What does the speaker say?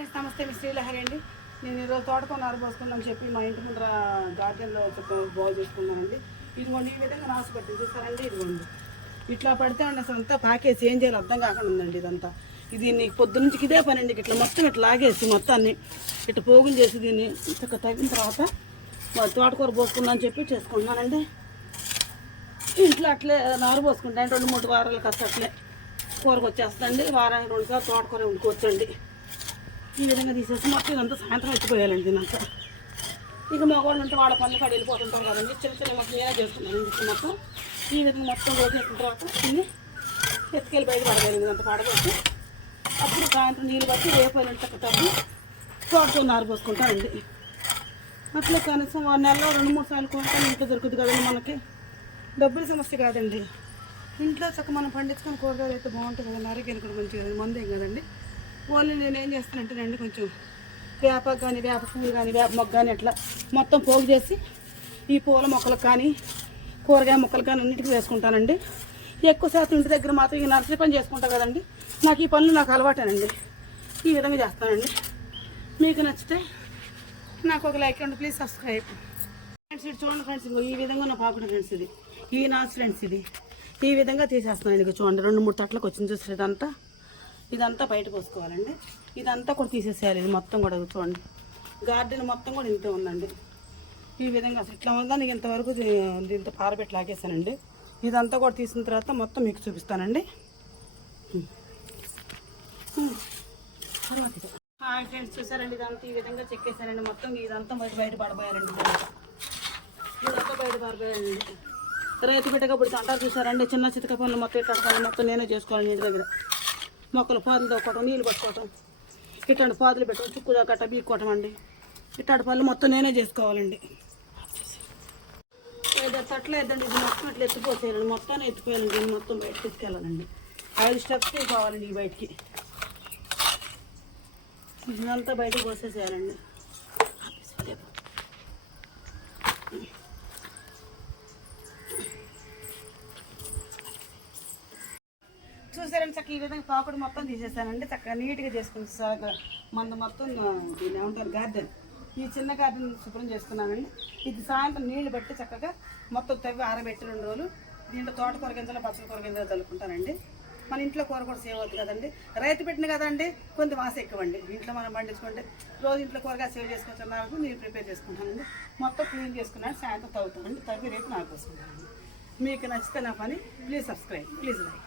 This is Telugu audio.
నమస్తే, మీ శ్రీలహరి అండి. నేను ఈరోజు తోటకూర నారు పోసుకుందని చెప్పి మా ఇంటి ముందర గార్డెన్లో బాగు చేసుకున్నానండి. ఇదిగోండి ఈ విధంగా నాసు పట్టింది చూస్తారండి. ఇదిగోండి ఇట్లా పడితే అండి అసలు అంతా పాకేసి ఏం చేయాలి అర్థం కాకుండా ఉందండి. ఇదంతా దీన్ని పొద్దునుంచి ఇదే పని అండి. ఇట్లా మొత్తం ఇట్లా లాగేసి మొత్తాన్ని ఇట్లా పోగులు చేసి దీన్ని ఇంత తగిన తర్వాత తోటకూర పోసుకుందని చెప్పి చేసుకుంటున్నానండి. ఇంట్లో అట్లే నారు పోసుకుంటాను. 2-3 వారాలకు అసలు అట్లే కూరకు వచ్చేస్తుందండి. వారానికి 2 సార్లు తోటకూర వండుకోవచ్చండి. ఈ విధంగా తీసేసి మొత్తం ఇదంతా సాయంత్రం వచ్చిపోయాలండి. దీనంతా ఇక మగవాళ్ళు ఉంటే వాళ్ళ పనులు కాడ వెళ్ళిపోతుంటాం కదండి. చిన్న చిన్న మొత్తం నేనే చేస్తున్నాను. ఇంటి మొత్తం ఈ విధంగా మొత్తం రోజేసిన తర్వాత దీన్ని ఎత్తుకెళ్ళి బయట పడగలిగింది. అంత పడగొట్టి అప్పుడు సాయంత్రం నీళ్ళు బట్టి రేపాయలు చక్కటప్పుడు తోటతో నారు పోసుకుంటానండి. అట్లా కనీసం 1 నెలలో 2-3 సార్లు కొనుక్కొని ఇంట్లో దొరుకుతుంది కదండి. మనకి డబ్బుల సమస్య కాదండి. ఇంట్లో చక్క మనం పండించుకొని కూరగాయలు అయితే బాగుంటుంది కదండి. ఆరోగ్యానికి కూడా మంచిగా కదండి. మందేం కదండి. ఓన్లీ నేను ఏం చేస్తానంటేనండి, కొంచెం వేపకు కానీ వేప పువ్వులు కానీ వేప మొక్క కానీ అట్లా మొత్తం పోగు చేసి ఈ పూల మొక్కలకు కానీ కూరగాయ మొక్కలు కానీ అన్నింటికి వేసుకుంటానండి. ఎక్కువ శాతం ఇంటి దగ్గర మాత్రం ఈ నర్సరీ పని చేసుకుంటాను కదండి. నాకు ఈ పనులు నాకు అలవాటేనండి. ఈ విధంగా చేస్తానండి. మీకు నచ్చితే నాకు ఒక లైక్ అండి, ప్లీజ్ సబ్స్క్రైబ్. ఫ్రెండ్స్ ఇది చూడండి ఫ్రెండ్స్, ఈ విధంగా నా పాకుడు ఫ్రెండ్స్, ఇది ఈ నాచు ఫ్రెండ్స్, ఇది ఈ విధంగా తీసేస్తున్నాను. ఇక చూడండి 2-3 తట్లకు వచ్చింది చూసి ఇదంతా బయట పోసుకోవాలండి. ఇదంతా కూడా తీసేసేయాలి. ఇది మొత్తం కూడా చూడండి, గార్డెన్ మొత్తం కూడా ఇంతే ఉందండి. ఈ విధంగా అసలు ఇట్లా ఉందని ఇంతవరకు దీంతో పారబెట్టి లాగేసానండి. ఇదంతా కూడా తీసిన తర్వాత మొత్తం మీకు చూపిస్తానండి. హాయ్ ఫ్రెండ్స్, చూసారండి ఇదంతా ఈ విధంగా చెక్కేసానండి. మొత్తం ఇదంతా బయట పడబోయాలండి. ఇదంతా బయట పడబోయాలండి. రైతు బిడ్డగా అంటారు చూసారండి, చిన్న చితక పనులు మొత్తం ఇట్లా పనులు మొత్తం నేనే చేసుకోవాలి. ఇంటి దగ్గర మొక్కలు పాదులు తోకోవటం, నీళ్ళు పట్టుకోవటం, ఇట్లాంటి పాదులు పెట్టడం, చుక్కు గట్ట బీక్కోవటం అండి. ఇట్లాంటి పనులు మొత్తం నేనే చేసుకోవాలండి. తట్లో వేద్దండి, ఇది మొత్తం ఇట్లా ఎత్తిపోసేయాలండి. మొత్తాన్ని ఎత్తిపోయాలండి. దీన్ని మొత్తం బయటకు తీసుకెళ్ళాలండి. 5 స్టెప్స్ కావాలండి ఈ బయటికి. ఇదంతా బయటకు పోసేసేయాలండి. చూసారండి, చక్కగా ఈ విధంగా పాకుడు మొత్తం తీసేసానండి. చక్కగా నీట్గా చేసుకుని మంద మొత్తం దీన్ని ఏమంటారు గార్డెన్, ఈ చిన్న గార్డెన్ శుభ్రం చేసుకున్నానండి. ఇది సాయంత్రం నీళ్లు బట్టి చక్కగా మొత్తం తవ్వి ఆరబెట్టి 2 రోజులు దీంట్లో తోటకూర గింజలు పచ్చల కూర గింజలు చల్లుకుంటానండి. మన ఇంట్లో కూర కూడా సేవ్ అవుతుంది కదండి. రైతు పెట్టిన కదండి, కొంత వాస ఎక్కువండి. ఇంట్లో మనం పండించుకుంటే రోజు ఇంట్లో కూరగా సేవ్ చేసుకొచ్చున్నారు. నేను ప్రిపేర్ చేసుకుంటానండి. మొత్తం క్లీన్ చేసుకున్నాను. సాయంత్రం తవ్వుతానండి. తవ్వి రేపు నాకు వస్తున్నానండి. మీకు నచ్చితే నా పని ప్లీజ్ సబ్స్క్రైబ్, ప్లీజ్ లైక్.